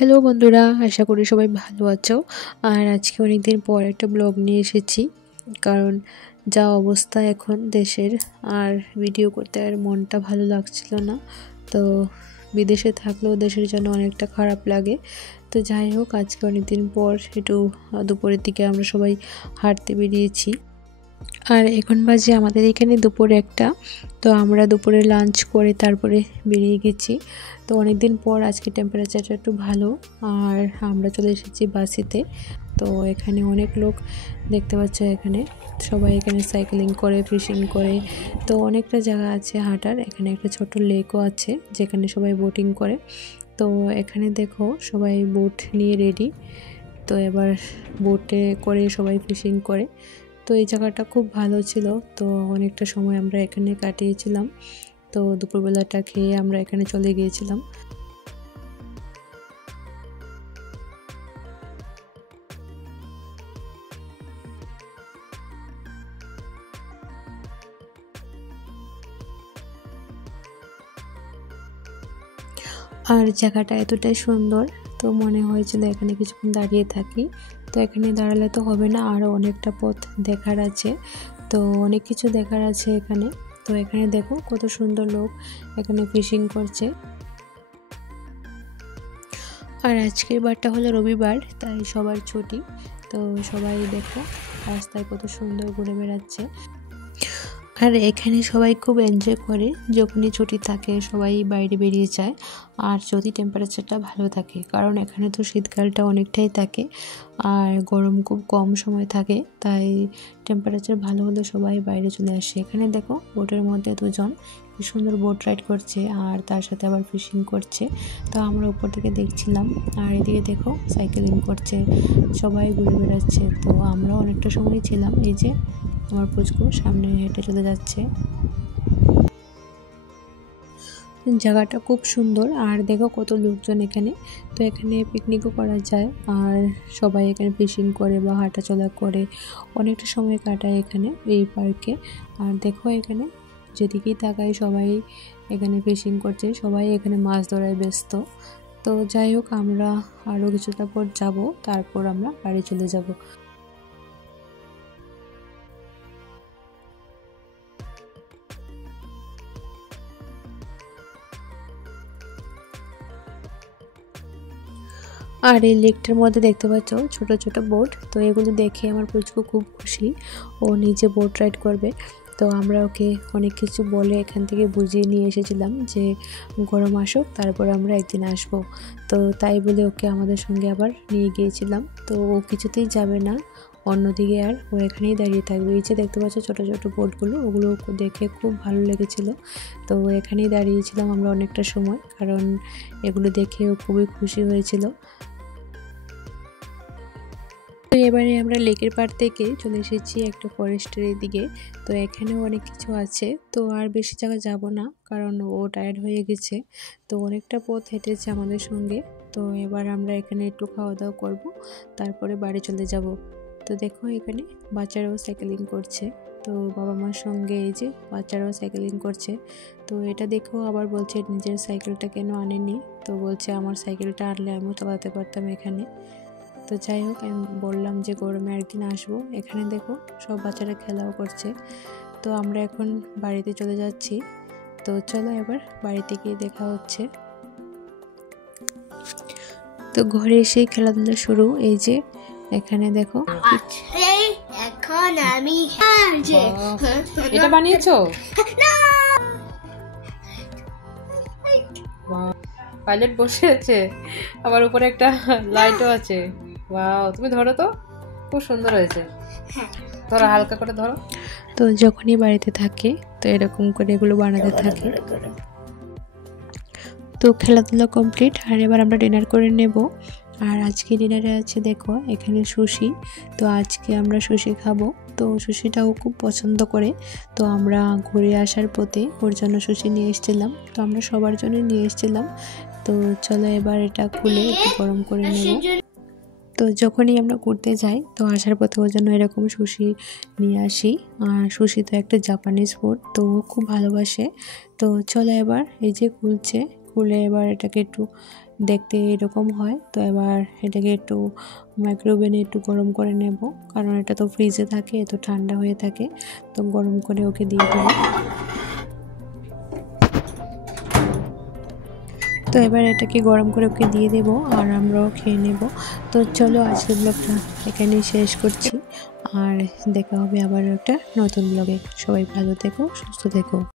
Hello বন্ধুরা, আশা করি সবাই ভালো আছো। আর আজকে অনেকদিন পর একটা ব্লগ নিয়ে এসেছি, কারণ যা অবস্থা এখন দেশের, আর ভিডিও করতে আর মনটা ভালো লাগছিল না। তো বিদেশে থাকলেও দেশের জন্য অনেকটা খারাপ লাগে। তো যাই হোক, আজকে অনেকদিন পর একটু দুপুরের দিকে আমরা সবাই হাঁটতে বেরিয়েছি। আর এখন বাজে আমাদের এখানে দুপুর একটা। তো আমরা দুপুরে লাঞ্চ করে তারপরে বেরিয়ে গেছি। তো অনেকদিন পর আজকে টেম্পারেচারটা একটু ভালো, আর আমরা চলে এসেছি বাসিতে। তো এখানে অনেক লোক দেখতে পাচ্ছে, এখানে সবাই এখানে সাইক্লিং করে, ফিশিং করে। তো অনেকটা জায়গা আছে হাঁটার। এখানে একটা ছোট লেকও আছে যেখানে সবাই বোটিং করে। তো এখানে দেখো সবাই বোট নিয়ে রেডি। তো এবার বোটে করে সবাই ফিশিং করে। তো এই জায়গাটা খুব ভালো ছিল। তো অনেকটা সময় আমরা এখানে কাটিয়েছিলাম। তো দুপুরবেলাটা খেয়ে আমরা এখানে চলে গিয়েছিলাম। আর জায়গাটা এতটাই সুন্দর, তো মনে হয়েছিল এখানে কিছুক্ষণ দাঁড়িয়ে থাকি। তো এখানে দাঁড়ালে তো হবে না, আরও অনেকটা পথ দেখার আছে। তো অনেক কিছু দেখার আছে এখানে। তো এখানে দেখো কত সুন্দর লোক এখানে ফিশিং করছে। আর আজকের বারটা হলো রবিবার, তাই সবার ছুটি। তো সবাই দেখো রাস্তায় কত সুন্দর ঘুরে বেড়াচ্ছে। আর এখানে সবাই খুব এনজয় করে, যখনই ছুটি থাকে সবাই বাইরে বেরিয়ে যায়। আর যদি টেম্পারেচারটা ভালো থাকে, কারণ এখানে তো শীতকালটা অনেকটাই থাকে আর গরম খুব কম সময় থাকে, তাই টেম্পারেচার ভালো হলে সবাই বাইরে চলে আসে। এখানে দেখো বোটের মধ্যে দুজন কি সুন্দর বোট রাইড করছে, আর তার সাথে আবার ফিশিং করছে। তো আমরা উপর থেকে দেখছিলাম, আর এদিকে দেখো সাইকেলিং করছে, সবাই ঘুরে বেড়াচ্ছে। তো আমরাও অনেকটা সময় ছিলাম। এই যে আমার পুচকু সামনে হেঁটে চলে যাচ্ছে। জায়গাটা খুব সুন্দর, আর দেখো কত লোকজন এখানে। তো এখানে পিকনিকও করা যায়, আর সবাই এখানে ফিশিং করে বা হাঁটাচলা করে অনেকটা সময় কাটায় এখানে এই পার্কে। আর দেখো এখানে যেদিকেই তাকাই সবাই এখানে ফিশিং করছে, সবাই এখানে মাছ ধরায় ব্যস্ত। তো যাই হোক, আমরা আরও কিছুটা পর যাব, তারপর আমরা বাড়ি চলে যাব। আর এই লেকটার মধ্যে দেখতে পাচ্ছ ছোট ছোট বোট। তো এগুলো দেখে আমার পুচকু খুব খুশি, ও নিজে বোট রাইড করবে। তো আমরা ওকে অনেক কিছু বলে এখান থেকে বুঝিয়ে নিয়ে এসেছিলাম যে গরম আসুক তারপর আমরা একদিন আসব। তো তাই বলে ওকে আমাদের সঙ্গে আবার নিয়ে গিয়েছিলাম। তো ও কিছুতেই যাবে না অন্যদিকে, আর ও এখানেই দাঁড়িয়ে থাকবে। এই যে দেখতে পাচ্ছ ছোটো ছোটো বোটগুলো, ওগুলো দেখে খুব ভালো লেগেছিল। তো এখানেই দাঁড়িয়েছিলাম আমরা অনেকটা সময়, কারণ এগুলো দেখে ও খুবই খুশি হয়েছিল। তো এবারে আমরা লেকের পাড় থেকে চলে এসেছি একটা ফরেস্টের দিকে। তো এখানেও অনেক কিছু আছে। তো আর বেশি জায়গা যাব না, কারণ ও টায়ার্ড হয়ে গেছে। তো অনেকটা পথ হেঁটেছে আমাদের সঙ্গে। তো এবার আমরা এখানে একটু খাওয়া দাওয়া করবো, তারপরে বাড়ি চলে যাব। তো দেখো এখানে বাচ্চারাও সাইকেলিং করছে। তো বাবা মার সঙ্গে এই যে বাচ্চারাও সাইকেলিং করছে। তো এটা দেখেও আবার বলছে নিজের সাইকেলটা কেন আনেনি। তো বলছে আমার সাইকেলটা আনলে আমিও চালাতে পারতাম এখানে। তো যাই হোক, আমি বললাম যে গরমে একদিন আসবো। এখানে দেখো সব বাচ্চারা খেলাও করছে। তো আমরা এখন বাড়িতে চলে যাচ্ছি। তো চলো এবার বাড়িতে গিয়ে দেখা হচ্ছে। তো ঘরে এসে খেলাধুলা শুরু। এই যে এখানে দেখো এখন আমি এটা বানিয়েছো? পাইলট বসে আছে, আবার উপরে একটা লাইটও আছে। ওয়াও, তুমি ধরো তো, খুব সুন্দর হয়েছে। ধরো, হালকা করে ধরো। তো যখনই বাড়িতে থাকে তো এরকম করে এগুলো বানাতে থাকে। তো খেলাধুলা কমপ্লিট, আর এবার আমরা ডিনার করে নেব। আর আজকে ডিনারে আছে দেখো এখানে সুশি। তো আজকে আমরা সুশি খাবো। তো সুশিটাও খুব পছন্দ করে। তো আমরা ঘুরে আসার পথে ওর জন্য সুশি নিয়ে এসেছিলাম। তো আমরা সবার জন্য নিয়ে এসেছিলাম। তো চলো এবার এটা খুলে একটু গরম করে নেব। তো যখনই আমরা ঘুরতে যাই তো আসার পথে ওর জন্য এরকম সুশি নিয়ে আসি। আর সুশি তো একটা জাপানিজ ফুড, তো ও খুব ভালোবাসে। তো চলো এবার এই যে খুলে এবার এটাকে একটু দেখতে এরকম হয়। তো এবার এটাকে একটু মাইক্রোওভেনে একটু গরম করে নেব, কারণ এটা তো ফ্রিজে থাকে, তো ঠান্ডা হয়ে থাকে। তো গরম করে ওকে দিয়ে দেব। তো এবার এটাকে গরম করে ওকে দিয়ে দেব আর আমরাও খেয়ে নেব। তো চলো আজকের ব্লগটা এখানেই শেষ করছি, আর দেখা হবে আবার একটা নতুন ব্লগে। সবাই ভালো থেকো, সুস্থ থেকো।